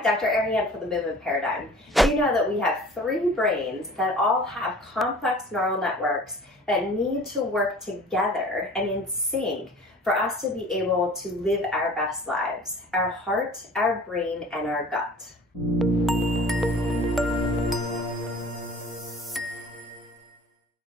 Hi, Dr. Ariane for the Movement Paradigm. You know that we have 3 brains that all have complex neural networks that need to work together and in sync for us to be able to live our best lives: our heart, our brain, and our gut.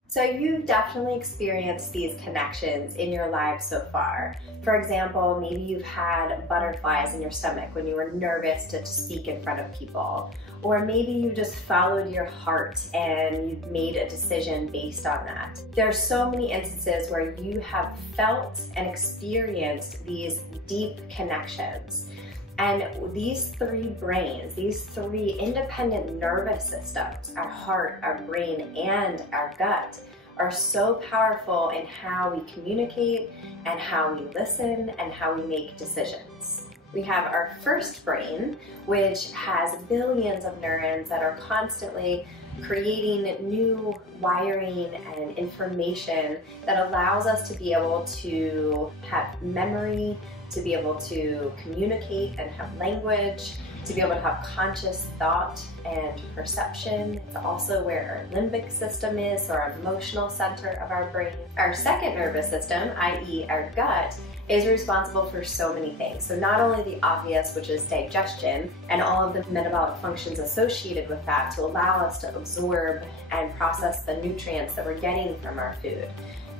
So you've definitely experienced these connections in your life so far. For example, maybe you've had butterflies in your stomach when you were nervous to speak in front of people. Or maybe you just followed your heart and you made a decision based on that. There are so many instances where you have felt and experienced these deep connections. And these 3 brains, these 3 independent nervous systems, our heart, our brain, and our gut, are so powerful in how we communicate and how we listen and how we make decisions. We have our first brain, which has billions of neurons that are constantly creating new wiring and information that allows us to be able to have memory, to be able to communicate and have language, to be able to have conscious thought and perception. It's also where our limbic system is, or our emotional center of our brain. Our second nervous system, i.e. our gut, is responsible for so many things. So not only the obvious, which is digestion, and all of the metabolic functions associated with that to allow us to absorb and process the nutrients that we're getting from our food.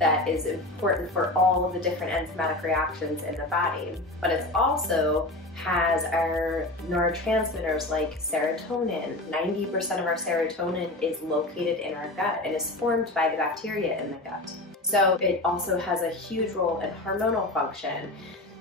That is important for all of the different enzymatic reactions in the body. But it also has our neurotransmitters like serotonin. 90% of our serotonin is located in our gut and is formed by the bacteria in the gut. So it also has a huge role in hormonal function.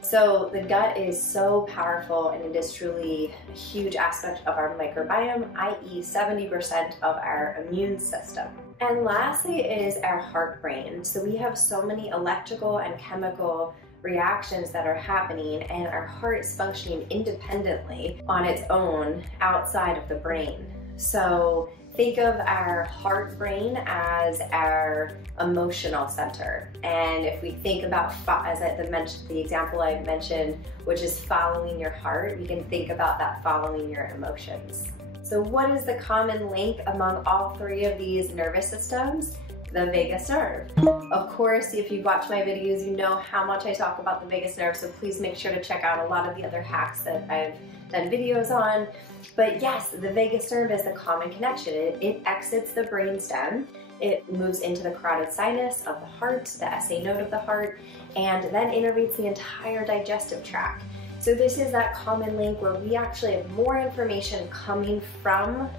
So the gut is so powerful, and it is truly a huge aspect of our microbiome, i.e. 70% of our immune system. And lastly is our heart brain. So we have so many electrical and chemical reactions that are happening, and our heart is functioning independently on its own outside of the brain. So think of our heart brain as our emotional center. And if we think about, as the example I mentioned, which is following your heart, we can think about that following your emotions. So what is the common link among all 3 of these nervous systems? The vagus nerve. Of course, if you've watched my videos, you know how much I talk about the vagus nerve, so please make sure to check out a lot of the other hacks that I've done videos on. But yes, the vagus nerve is the common connection. It exits the brainstem, it moves into the carotid sinus of the heart, the SA node of the heart, and then innervates the entire digestive tract. So this is that common link where we actually have more information coming from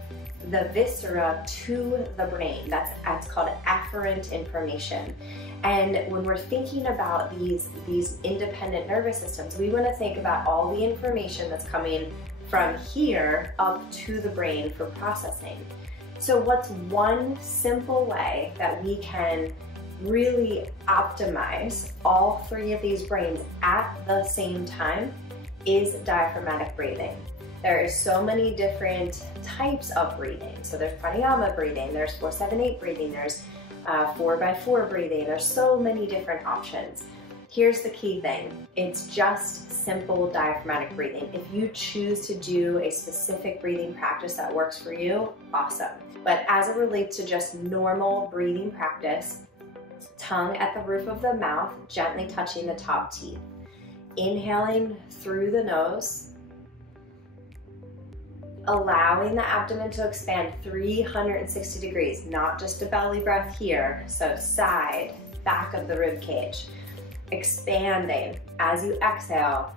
the viscera to the brain. That's called afferent information. And when we're thinking about these independent nervous systems, we want to think about all the information that's coming from here up to the brain for processing. So what's one simple way that we can really optimize all 3 of these brains at the same time is diaphragmatic breathing. There is so many different types of breathing. So there's pranayama breathing, there's 4-7-8 breathing, there's 4x4 breathing. There's so many different options. Here's the key thing. It's just simple diaphragmatic breathing. If you choose to do a specific breathing practice that works for you, awesome. But as it relates to just normal breathing practice, tongue at the roof of the mouth, gently touching the top teeth. Inhaling through the nose, allowing the abdomen to expand 360 degrees, not just a belly breath here, so side, back of the rib cage. Expanding as you exhale,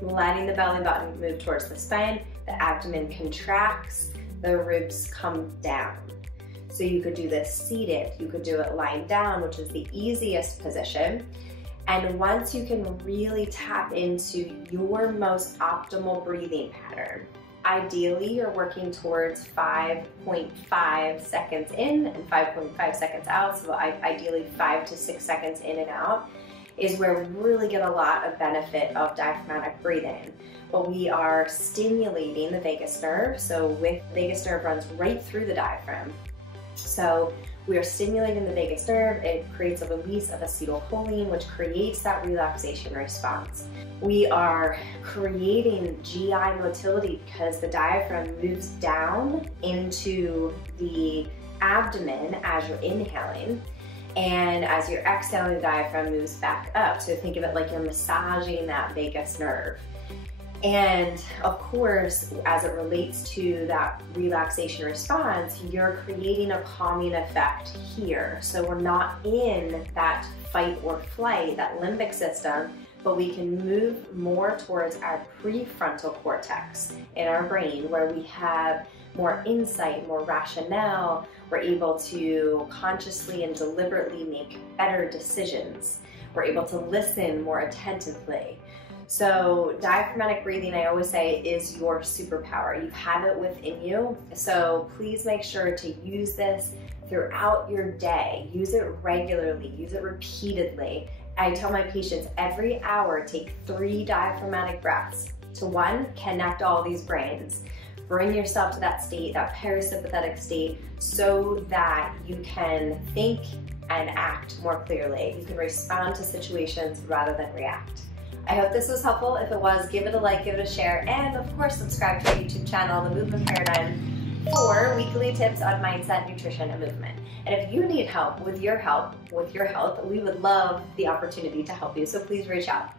letting the belly button move towards the spine, the abdomen contracts, the ribs come down. So you could do this seated, you could do it lying down, which is the easiest position. And once you can really tap into your most optimal breathing pattern, ideally you're working towards 5.5 seconds in and 5.5 seconds out, so ideally 5 to 6 seconds in and out is where we really get a lot of benefit of diaphragmatic breathing. But we are stimulating the vagus nerve, so the vagus nerve runs right through the diaphragm. So we are stimulating the vagus nerve. It creates a release of acetylcholine, which creates that relaxation response. We are creating GI motility because the diaphragm moves down into the abdomen as you're inhaling. And as you're exhaling, the diaphragm moves back up. So think of it like you're massaging that vagus nerve. And of course, as it relates to that relaxation response, you're creating a calming effect here. So we're not in that fight or flight, that limbic system, but we can move more towards our prefrontal cortex in our brain, where we have more insight, more rationale. We're able to consciously and deliberately make better decisions. We're able to listen more attentively. So diaphragmatic breathing, I always say, is your superpower. You have it within you. So please make sure to use this throughout your day. Use it regularly, use it repeatedly. I tell my patients every hour, take 3 diaphragmatic breaths to 1, connect all these brains. Bring yourself to that state, that parasympathetic state, so that you can think and act more clearly. You can respond to situations rather than react. I hope this was helpful. If it was, give it a like, give it a share, and of course, subscribe to our YouTube channel, The Movement Paradigm, for weekly tips on mindset, nutrition, and movement. And if you need help with your health, we would love the opportunity to help you, so please reach out.